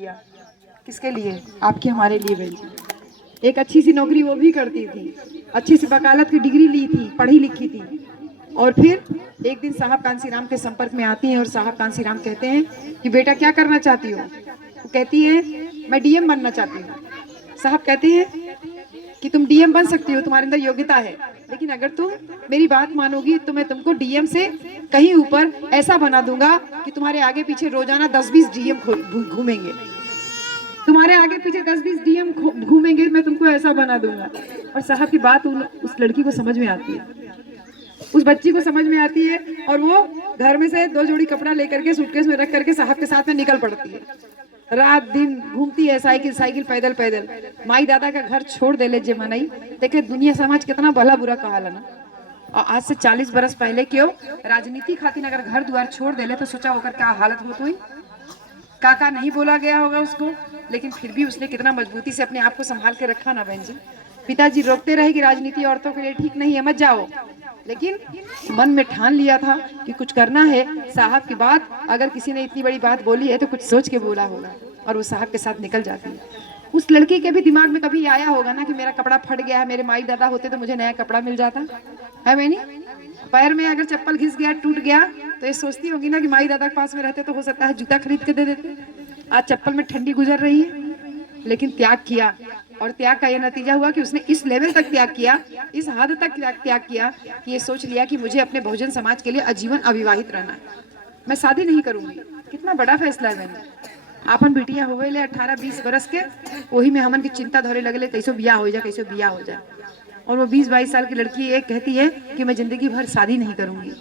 किया। किसके लिए? आपके हमारे लिए बहन जी। एक अच्छी सी नौकरी वो भी करती थी, अच्छी सी वकालत की डिग्री ली थी, पढ़ी लिखी थी। और फिर एक दिन साहब कांसीराम के संपर्क में आती हैं और साहब कांसीराम कहते हैं कि बेटा क्या करना चाहती हो? वो कहती है मैं डीएम बनना चाहती हूँ। साहब कहते हैं कि तुम डीएम बन सकती हो, तुम्हारे अंदर योग्यता है, लेकिन अगर तुम मेरी बात मानोगी तो मैं तुमको डीएम से कहीं ऊपर ऐसा बना दूंगा कि तुम्हारे आगे पीछे रोजाना 10-20 डीएम घूमेंगे। तुम्हारे आगे पीछे 10-20 डीएम घूमेंगे, मैं तुमको ऐसा बना दूंगा। और साहब की बात उस लड़की को समझ में आती है, उस बच्ची को समझ में आती है और वो घर में से 2 जोड़ी कपड़ा लेकर के सूटकेस में रख करके साहब के साथ में निकल पड़ती है। रात दिन घूमती है, साइकिल साइकिल पैदल पैदल। माई दादा का घर छोड़ दे ले जे मनई। देखे दुनिया समाज कितना भला बुरा कहा ना। और आज से 40 बरस पहले क्यों राजनीति खातिर अगर घर द्वार छोड़ दे ले तो सोचा होकर क्या हालत होती हुई, काका नहीं बोला गया होगा उसको, लेकिन फिर भी उसने कितना मजबूती से अपने आप को संभाल के रखा ना बहन जी। पिताजी रोकते रहे कि राजनीति औरतों के लिए ठीक नहीं है, मत जाओ, लेकिन मन में ठान लिया था कि कुछ करना है। साहब की बात अगर किसी ने इतनी बड़ी बात बोली है तो कुछ सोच के बोला होगा, और वो साहब के साथ निकल जाती है। उस लड़की के भी दिमाग में कभी आया होगा ना कि मेरा कपड़ा फट गया है, मेरे माई दादा होते तो मुझे नया कपड़ा मिल जाता है। मैंने पैर में अगर चप्पल घिस गया, टूट गया, तो ये सोचती होगी ना कि माई दादा के पास में रहते तो हो सकता है जूता खरीद के दे देते। आज चप्पल में ठंडी गुजर रही है, लेकिन त्याग किया, और त्याग का यह नतीजा हुआ कि उसने इस लेवल तक त्याग किया, इस हद तक त्याग किया कि ये सोच लिया कि मुझे अपने बहुजन समाज के लिए आजीवन अविवाहित रहना है, मैं शादी नहीं करूंगी। कितना बड़ा फैसला है मैंने। आपन बिटिया हो गए 18-20 बरस के, वही में हमन की चिंता धरे लगले कैसे बियाह हो जाए, कैसे बियाह हो जाए। और वो 20-22 साल की लड़की एक कहती है कि मैं जिंदगी भर शादी नहीं करूंगी,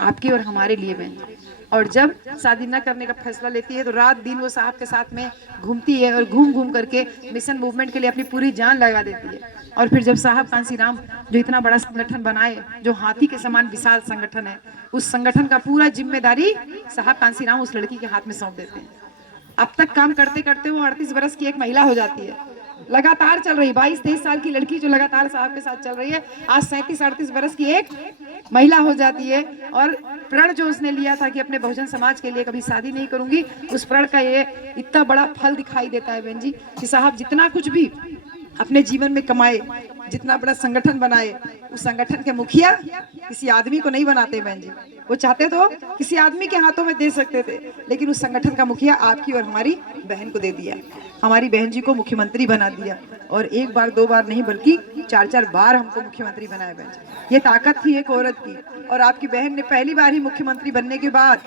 आपकी और हमारे लिए बहन। और जब शादी न करने का फैसला लेती है तो रात दिन वो साहब के साथ में घूमती है और घूम घूम करके मिशन मूवमेंट के लिए अपनी पूरी जान लगा देती है। और फिर जब साहब कांसीराम जो इतना बड़ा संगठन बनाए, जो हाथी के समान विशाल संगठन है, उस संगठन का पूरा जिम्मेदारी साहब कांसीराम उस लड़की के हाथ में सौंप देते हैं। अब तक काम करते करते वो 38 बरस की एक महिला हो जाती है, लगातार चल रही। 22-23 साल की लड़की जो लगातार साहब के साथ चल रही है, आज 37-38 बरस की एक महिला हो जाती है। और प्रण जो उसने लिया था कि अपने बहुजन समाज के लिए कभी शादी नहीं करूंगी, उस प्रण का ये इतना बड़ा फल दिखाई देता है बहन जी कि साहब जितना कुछ भी अपने जीवन में कमाए, जितना बड़ा संगठन बनाए, उस संगठन के मुखिया किसी आदमी को नहीं बनाते बहन जी। वो चाहते तो किसी आदमी के हाथों में दे सकते थे, लेकिन उस संगठन का मुखिया आपकी और हमारी बहन को दे दिया। हमारी बहन जी को मुख्यमंत्री बना दिया, और 1 बार 2 बार नहीं बल्कि 4-4 बार हमको मुख्यमंत्री बनाया बहन जी। ये ताकत थी एक औरत की। और आपकी बहन ने पहली बार ही मुख्यमंत्री बनने के बाद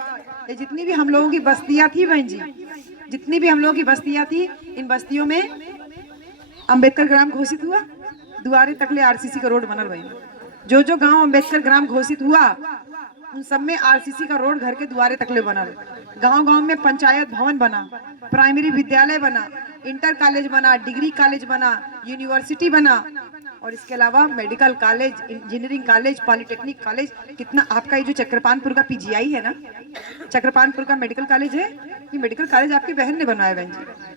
ये जितनी भी हम लोगों की बस्तियां थी बहन जी, जितनी भी हम लोगों की बस्तियां थी, इन बस्तियों में अंबेडकर ग्राम घोषित हुआ, दुआरे तकले आरसीसी का रोड बनल बहन। जो जो गांव अंबेडकर ग्राम घोषित हुआ उन सब में आरसीसी का रोड घर के द्वारे तकले बनल। गांव गांव में पंचायत भवन बना, प्राइमरी विद्यालय बना, इंटर कॉलेज बना, डिग्री कॉलेज बना, यूनिवर्सिटी बना, और इसके अलावा medical college, engineering college, polytechnic college. कितना आपका ये जो चक्रपानपुर का पीजीआई है ना, चक्रपानपुर का मेडिकल कॉलेज है, ये मेडिकल कॉलेज आपकी बहन ने बनवाया बहन जी।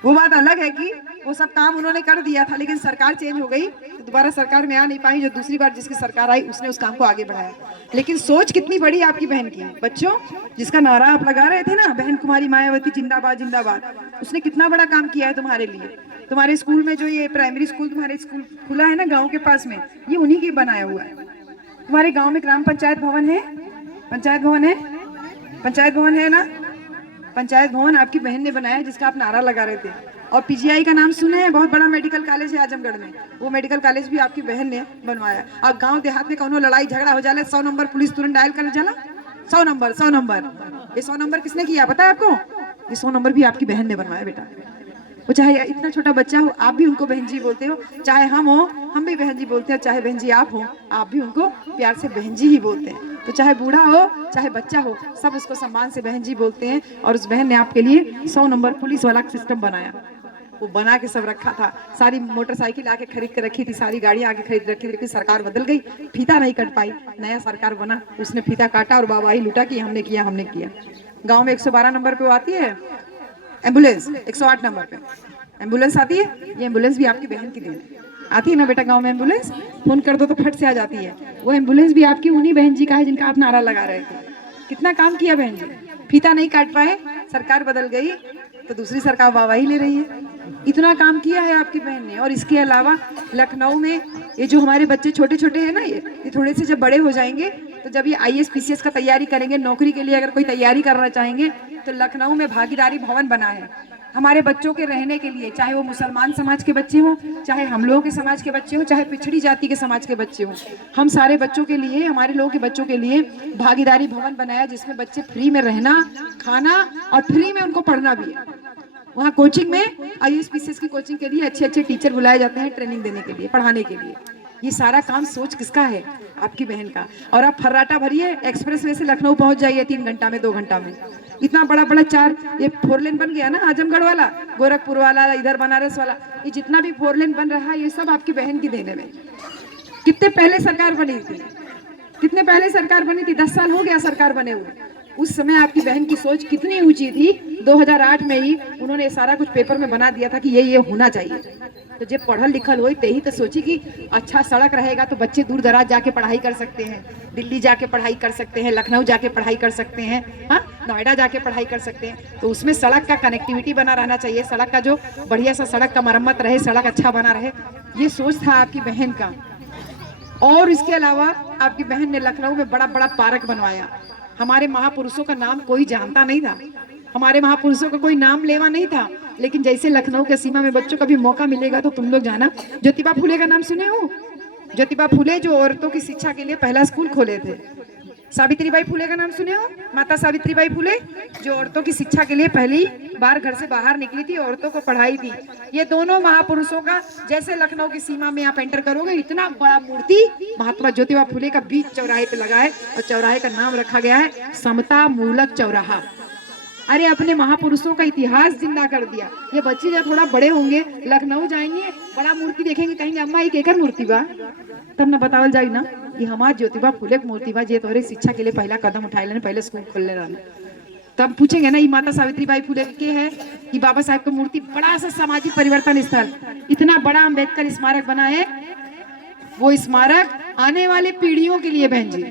वो बात अलग है कि वो सब काम उन्होंने कर दिया था, लेकिन सरकार चेंज हो गई तो दोबारा सरकार में आ नहीं पाई। जो दूसरी बार जिसकी सरकार आई उसने उस काम को आगे बढ़ाया। लेकिन सोच कितनी बड़ी आपकी बहन की। बच्चों, जिसका नारा आप लगा रहे थे ना, बहन कुमारी मायावती जिंदाबाद जिंदाबाद, उसने कितना बड़ा काम किया है तुम्हारे लिए। तुम्हारे स्कूल में जो ये प्राइमरी स्कूल तुम्हारे स्कूल खुला है ना गाँव के पास में, ये उन्हीं की बनाया हुआ है। तुम्हारे गाँव में ग्राम पंचायत भवन है, पंचायत भवन है, पंचायत भवन है ना, पंचायत भवन आपकी बहन ने बनाया, जिसका आप नारा लगा रहे थे। और पीजीआई का नाम सुने हैं, बहुत बड़ा मेडिकल कॉलेज है आजमगढ़ में, वो मेडिकल कॉलेज भी आपकी बहन ने बनवाया। अब गांव देहात में कौनो लड़ाई झगड़ा हो जाए 100 नंबर पुलिस तुरंत डायल कर जाला। 100 नंबर, 100 नंबर, ये 100 नंबर किसने किया पता है आपको? ये 100 नंबर भी आपकी बहन ने बनवाया बेटा। वो चाहे इतना छोटा बच्चा हो, आप भी उनको बहन जी बोलते हो, चाहे हम हो हम भी बहन जी बोलते हैं, चाहे बहन जी आप हो आप भी उनको प्यार से बहन जी ही बोलते हैं। तो चाहे बूढ़ा हो चाहे बच्चा हो, सब उसको सम्मान से बहन जी बोलते हैं। और उस बहन ने आपके लिए 100 नंबर पुलिस वाला सिस्टम बनाया, वो बना के सब रखा था। सारी मोटरसाइकिल आके खरीद के रखी थी, सारी गाड़ियां आके खरीद रखी थी, लेकिन सरकार बदल गई, फीता नहीं कट पाई। नया सरकार बना, उसने फीता काटा और वाहवाही लूटा कि हमने किया हमने किया। गाँव में 112 नंबर पे आती है एम्बुलेंस, 108 नंबर पे एम्बुलेंस आती है, ये एम्बुलेंस भी आपकी बहन की देन आती है ना बेटा। गांव में एम्बुलेंस फोन कर दो तो फट से आ जाती है, वो एम्बुलेंस भी आपकी उन्हीं बहन जी का है जिनका आप नारा लगा रहे थे। कितना काम किया बहन जी, फीता नहीं काट पाए, सरकार बदल गई, तो दूसरी सरकार वाहवाही ले रही है। इतना काम किया है आपकी बहन ने। और इसके अलावा लखनऊ में ये जो हमारे बच्चे छोटे छोटे हैं ना, ये थोड़े से जब बड़े हो जाएंगे तो जब ये IAS PCS का तैयारी करेंगे, नौकरी के लिए अगर कोई तैयारी करना चाहेंगे, तो लखनऊ में भागीदारी भवन बना है हमारे बच्चों के रहने के लिए, चाहे वो मुसलमान समाज के बच्चे हों, चाहे हम लोगों के समाज के बच्चे हों, चाहे पिछड़ी जाति के समाज के बच्चे हों। हम सारे बच्चों के लिए, हमारे लोगों के बच्चों के लिए भागीदारी भवन बनाया, जिसमें बच्चे फ्री में रहना, खाना और फ्री में उनको पढ़ना भी है। वहाँ कोचिंग में IAS PCS की कोचिंग के लिए अच्छे अच्छे टीचर बुलाए जाते हैं ट्रेनिंग देने के लिए, पढ़ाने के लिए। ये सारा काम सोच किसका है? आपकी बहन का। और आप फर्राटा भरिए, एक्सप्रेस वे से लखनऊ पहुंच जाइए 3 घंटा में, 2 घंटा में। इतना बड़ा बड़ा 4 ये 4 लेन बन गया ना, आजमगढ़ वाला, गोरखपुर वाला, इधर बनारस वाला, ये जितना भी 4 लेन बन रहा है, ये सब आपकी बहन की देने में। कितने पहले सरकार बनी थी, कितने पहले सरकार बनी थी? 10 साल हो गया सरकार बने हुए। उस समय आपकी बहन की सोच कितनी ऊंची थी। 2008 में ही उन्होंने सारा कुछ पेपर में बना दिया था कि ये होना चाहिए। तो जब पढ़ल लिखल हो ही तो सोची कि अच्छा सड़क रहेगा तो बच्चे दूर दराज जाके पढ़ाई कर सकते हैं, दिल्ली जाके पढ़ाई कर सकते हैं, लखनऊ जाके पढ़ाई कर सकते हैं, हाँ, नोएडा जाके पढ़ाई कर सकते हैं। तो उसमें सड़क का कनेक्टिविटी बना रहना चाहिए, सड़क का जो बढ़िया सा सड़क का मरम्मत रहे, सड़क अच्छा बना रहे, ये सोच था आपकी बहन का। और इसके अलावा आपकी बहन ने लखनऊ में बड़ा बड़ा पार्क बनवाया। हमारे महापुरुषों का नाम कोई जानता नहीं था, हमारे महापुरुषों का कोई नाम लेवा नहीं था, लेकिन जैसे लखनऊ के सीमा में बच्चों का भी मौका मिलेगा तो तुम लोग जाना। ज्योतिबा फुले का नाम सुने हो? ज्योतिबा फुले जो औरतों की शिक्षा के लिए पहला स्कूल खोले थे। सावित्रीबाई फुले का नाम सुने हो? माता सावित्रीबाई फुले जो औरतों की शिक्षा के लिए पहली बार घर से बाहर निकली थी, औरतों को पढ़ाई थी। ये दोनों महापुरुषों का, जैसे लखनऊ की सीमा में आप एंटर करोगे, इतना बड़ा मूर्ति महात्मा ज्योतिबा फुले का बीच चौराहे पे लगा है, और चौराहे का नाम रखा गया है समता मूलक चौराहा। अरे अपने महापुरुषों का इतिहास जिंदा कर दिया। ये बच्चे जब थोड़ा बड़े होंगे, लखनऊ जाएंगे, बड़ा मूर्ति देखेंगे, कहेंगे अम्मा ये केकर मूर्ति बा, तब न बतावल जाए ना ये हमार ज्योतिबा फुले मूर्ति बा, जे तोहरे शिक्षा के लिए पहला कदम उठाए लेने, पहले स्कूल खोलने रहना। तब पूछेंगे ना ये माता सावित्रीबाई फुले के है कि बाबा साहब की मूर्ति। बड़ा सा सामाजिक परिवर्तन स्थल, इतना बड़ा अम्बेडकर स्मारक बना है। वो स्मारक आने वाले पीढ़ियों के लिए बहन जी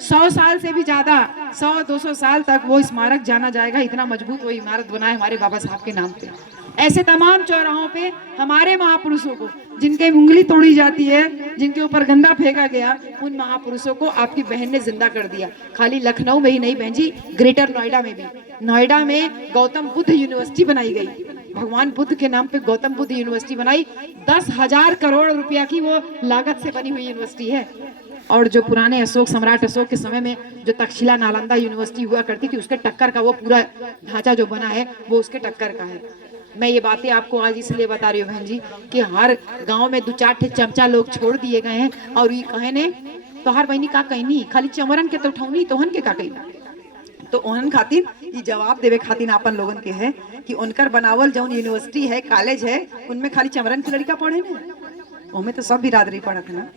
100 साल से भी ज्यादा, 100-200 साल तक वो स्मारक जाना जाएगा। इतना मजबूत वो इमारत बना है हमारे बाबा साहब के नाम पे। ऐसे तमाम चौराहों पे हमारे महापुरुषों को, जिनके उंगली तोड़ी जाती है, जिनके ऊपर गंदा फेंका गया, उन महापुरुषों को आपकी बहन ने जिंदा कर दिया। खाली लखनऊ में ही नहीं बहन जी, ग्रेटर नोएडा में भी। नोएडा में गौतम बुद्ध यूनिवर्सिटी बनाई गई, भगवान बुद्ध के नाम पे गौतम बुद्ध यूनिवर्सिटी बनाई। 10,000 करोड़ रुपया की वो लागत से बनी हुई यूनिवर्सिटी है। और जो पुराने अशोक, सम्राट अशोक के समय में जो तक्षशिला नालंदा यूनिवर्सिटी हुआ करती थी, उसके टक्कर का वो पूरा ढांचा जो बना है, वो उसके टक्कर का है। मैं ये बातें आपको आज इसलिए बता रही हूँ बहन जी कि हर गांव में 2-4 चमचा लोग छोड़ दिए गए हैं। और ये कहने तो हर बहनी का कहनी खाली चमरन के तो उठौनी, तोहन के का कहनी। तो ओहन खातिर ये जवाब देवे खातिर अपन लोगन के है कि उनकर बनावल जौन यूनिवर्सिटी है, कॉलेज है, उनमें खाली चमरन की लड़का पढ़े ना, उनमें तो सब बिरादरी पढ़त है ना,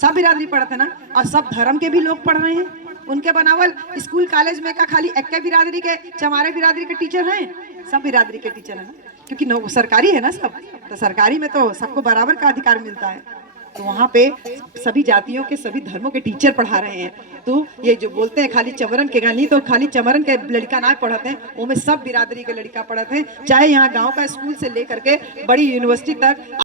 सब बिरादरी पढ़त है ना, और सब धर्म के भी लोग पढ़ रहे हैं। उनके बनावल स्कूल कॉलेज में का खाली एक बिरादरी के, चमारे बिरादरी के टीचर हैं? सब बिरादरी के टीचर है ना, क्योंकि सरकारी है ना सब, तो सरकारी में तो सबको बराबर का अधिकार मिलता है। तो वहाँ पे सभी जातियों के, सभी धर्मों के टीचर पढ़ा रहे हैं। तो ये जो बोलते हैं खाली चमरन के गानी, तो खाली चमरन के लड़का ना पढ़ते हैं, वो में सब बिरादरी के लड़का पढ़ते हैं। चाहे यहाँ गांव का स्कूल से लेकर के बड़ी यूनिवर्सिटी तक